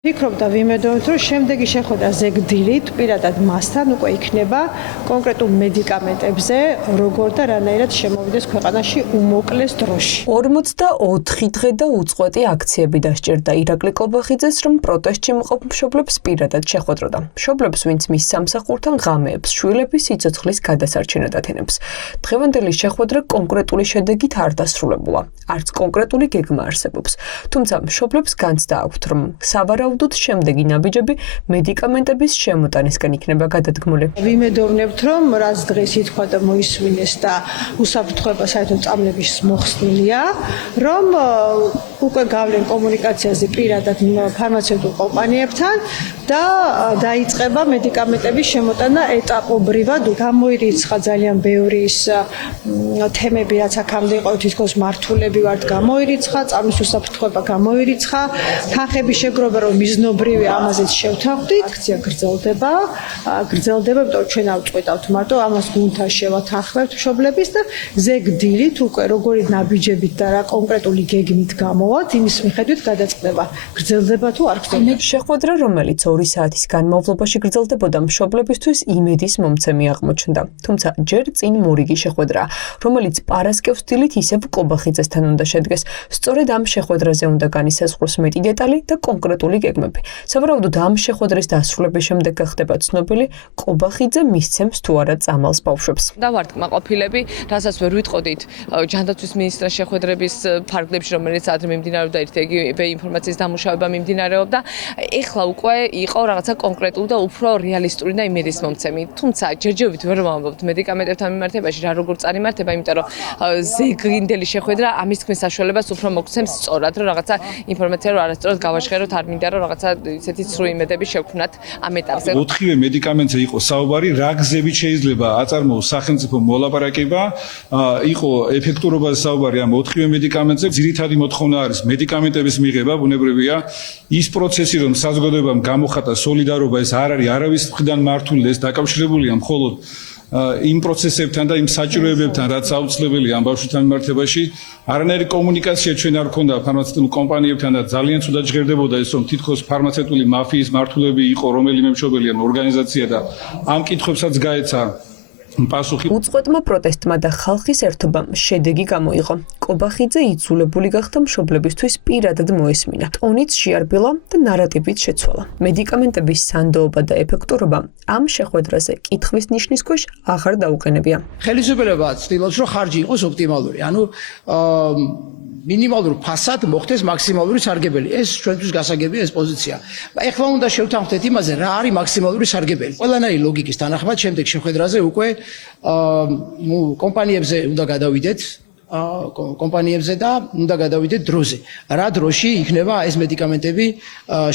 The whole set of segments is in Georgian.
ვფიქრობ და ვიმედოვებ, რომ შემდეგი შეხვედრა ზეგდილით პირადად მასთან უკვე იქნება კონკრეტულ მედიკამენტებზე, როგორ და რანაირად შემოვიდეს ქვეყანაში უმოკლეს დროში. 44 დღე და უწყვეტი აქციები დასჭირდა ირაკლი კობახიძეს, რომ პროტესტში მყოფ მშობლებს პირადად შეხვედროდა. მშობლებს, ვინც მის სამსახურთან ღამეებს, შვილების სიცოცხლის გადასარჩენად ათენებს. დღევანდელი შეხვედრა კონკრეტული შედეგით არ დასრულებულა. არც კონკრეტული გეგმა არსებობს. თუმცა მშობლებს განცდა აქვთ, რომ სავარაუდოდ შემდეგი ნაბიჯები მედიკამენტების შემოტანისკენ იქნება გადადგმული. ვიმედოვნებთ, რომ რაც დღეს ითქვა და მოისმინეს და უსაფრთხოება საერთოდ წამლების მოხსნილია, რომ უკვე გავლენ კომუნიკაციაზე პირადად ფარმაცევტულ კომპანიებთან და დაიწყება მედიკამენტების შემოტანა ეტაპობრივად. გამოირიცხა ძალიან ბევრი ის თემები, რაც აქამდე იყო თითქოს მართულები ვართ, გამოირიცხა, წამლის უსაფრთხოება გამოირიცხა, თანხების შეგროვება რომ მიზნობრივი ამაზეც შევთანხმდით, აქცია გრძელდება, იმიტომ ჩვენ ავწყვეტავთ მარტო ამას გუნდთან შევათანხმებთ მშობლების და ზეგდილით უკვე როგორი ნაბიჯებით და რა კონკრეტული გეგმით გამოვათ, იმის მიხედვით გადაწყდება, გრძელდება თუ არ გრძელდება. შეხვედრა, რომელიც 2 საათის განმავლობაში გრძელდებოდა, მშობლებისთვის იმედის მომცემი აღმოჩნდა. თუმცა ჯერ წინ მორიგი შეხვედრა, რომელიც პარასკევს დილით ისევ კობახიძესთან უნდა შედგეს. სწორედ ამ შეხვედრაზე უნდა განისაზღვროს მეტი დეტალი და კონკრეტული გეგმები. სავარაუდოდ ამ შეხვედრის დასრულების შემდეგ გახდება ცნობილი კობახიძე მისცემს თუ არა წამალს ბავშვებს. დავარდკმაყოფილები, რასაც ვერ ვიტყოდით ჯანდაცვის მინისტრის შეხვედრების ფარგლებში, რომელიც ადრე მიმდინარეობდა, ერთ-ერთი ინფორმაციის დამუშავება მიმდინარეობდა. ეხლა უკვე იყო რაღაცა კონკრეტული და უფრო რეალისტური და იმედის მომცემი. თუმცა ჯერჯერობით ვერ ვამბობთ მედიკამენტებთან მიმართებაში რა როგორ წარიმართება, იმიტომ რომ ზეგრინდელი შეხვედრა ამის თქმის საშუალებას უფრო მოგცემს სწორად, რომ რაღაცა ინფორმაცია რომ არასწორად გავაშხეროთ, არ მინდა რომ რაღაცა ისეთი ცრუ იმედები შევქმნათ ამ ეტაპზე. 4 მედიკამენტზე იყო საუბარი, რა გზებით შეიძლება აწარმოოს სახელმწიფო მოლაპარაკება, იყო ეფექტურობაზე საუბარი ამ 4 მედიკამენტზე. ძირითადი მოთხოვნა არის მედიკამენტების მიღება, ბუნებრივია. ის პროცესი, რომ საზოგადოებამ გამოხატა სოლიდარობა, ეს არ არის არავის მხრიდან მართული, ეს დაკავშირებულია მხოლოდ იმ პროცესებთან და იმ საჭიროებებთან, რაც აუცილებელია ამ ბავშვთან მიმართებაში. არანაირი კომუნიკაცია ჩვენ არ ქონდა ფარმაცევტულ კომპანიებთან და ძალიან ცუდად ჟღერდებოდა ის, რომ თითქოს ფარმაცევტული მაფიის მართულები იყო რომელიმე მშობელი ან ორგანიზაცია და ამ კითხვებსაც გაეცა პასუხი. უწყვეტმა პროტესტმა და ხალხის ერთობამ შედეგი გამოიღო. კობახიძე იძულებული გახდა მშობლებისთვის პირადად მოესმინა. ტონიც შეარბილა და ნარატივით შეცვალა. მედიკამენტების სანდოობა და ეფექტურობა ამ შეხვედრაზე კითხვის ნიშნის ქვეშ აღარ დაუყენებია. ხელისუფლება ცდილობს, რომ ხარჯი იყოს ოპტიმალური. ანუ მინიმალურ ფასად მოხდეს მაქსიმალური სარგებელი. ეს ჩვენთვის გასაგებია ეს პოზიცია. ეხლა უნდა შევთანხმდეთ იმაზე, რა არის მაქსიმალური სარგებელი. ყველანაირი ლოგიკის თანახმად შემდეგ შეხვედრაზე უკვე კომპანიებზე უნდა გადავიდეთ. კომპანიებზე და უნდა გადავიდეთ დროზე. რა დროში იქნება ეს მედიკამენტები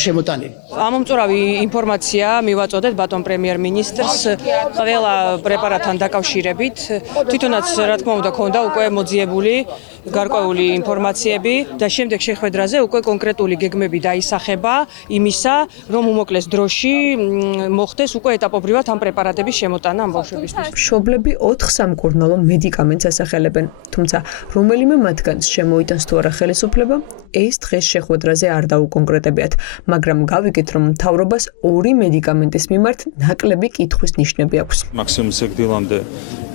შემოტანილი. ამომწურავი ინფორმაცია მივაწოდეთ ბატონ პრემიერ-მინისტრს ყველა პრეპარატთან დაკავშირებით. თვითონაც რა თქმა უნდა ქონდა უკვე მოძიებული გარკვეული ინფორმაციები და შემდეგ შეხვედრაზე უკვე კონკრეტული გეგმები დაისახება იმისა, რომ უმოკლეს დროში მოხდეს უკვე ეტაპობრივად ამ პრეპარატების შემოტანა ამ ბავშვებისთვის. მშობლები 4 სამკურნალო მედიკამენტს ასახელებენ, თუმცა რომელიმე მათგანს შემოიტანს თუ არა ხელისუფლება, ეს დღეს შეხვედრაზე არ დაუკონკრეტებიათ, მაგრამ გავიგეთ, რომ მთავრობას 2 მედიკამენტის მიმართ ნაკლები კითხვის ნიშნები აქვს. მაქსიმუმ ზეგდილამდე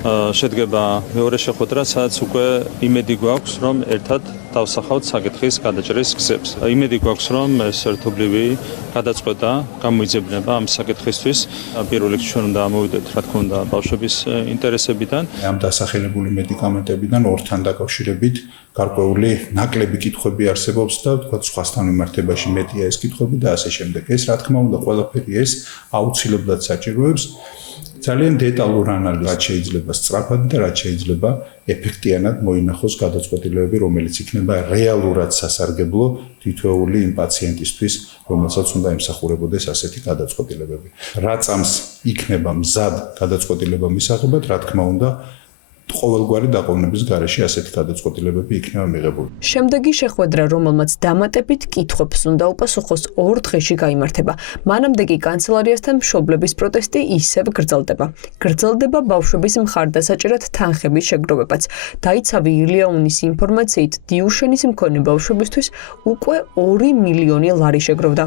შედგება მეორე შეხვედრა, სადაც უკვე იმედი გვაქვს, რომ ერთად დავსახავთ საკითხის გადაჭრის გზებს. იმედი გვაქვს, რომ ეს ერთობლივი გადაწყვეტა გამოიძებნება ამ საკითხისთვის. პირველ რიგში ჩვენ უნდა ამოვიდეთ, რა თქმა უნდა, ბავშვების ინტერესებიდან. ამ დასახელებული მედიკამენტებიდან ორთან დაკავშირებით გარკვეული ნაკლები კითხვები არსებობს და თქვა სხვასთან მიმართებაში მეტია ეს კითხვები და ასე შემდეგ. ეს რა თქმა უნდა ყველაფერი ეს აუცილებლად საჭიროებს ძალიან დეტალურ ანალიზს, რაც შეიძლება სწრაფად და რაც შეიძლება ეფექტიანად მოინახოს გადაწყვეტილებები, რომელიც იქნება რეალურად სასარგებლო თითოეული იმ პაციენტისთვის, რომელსაც უნდა ემსახურებოდეს ასეთი გადაწყვეტილებები. რა წამს იქნება მზად გადაწყვეტილება მისაღებად, რა თქმა უნდა, ყოველგვარი დაყოვნების გარეშე ასეთი გადაწყვეტილებები იქნება მიღებული. შემდეგი შეხვედრა, რომელმაც დამატებით კითხვებს უნდა უპასუხოს 2 დღეში გაიმართება. მანამდე კი კანცელარიასთან მშობლების პროტესტი ისევ გრძელდება. გრძელდება ბავშვების მხარდასაჭერად თანხების შეგროვებაც. დაიცავი ილიაუნის ინფორმაციით, დიუშენის მქონე ბავშვებისთვის უკვე 2 მილიონი ლარი შეგროვდა.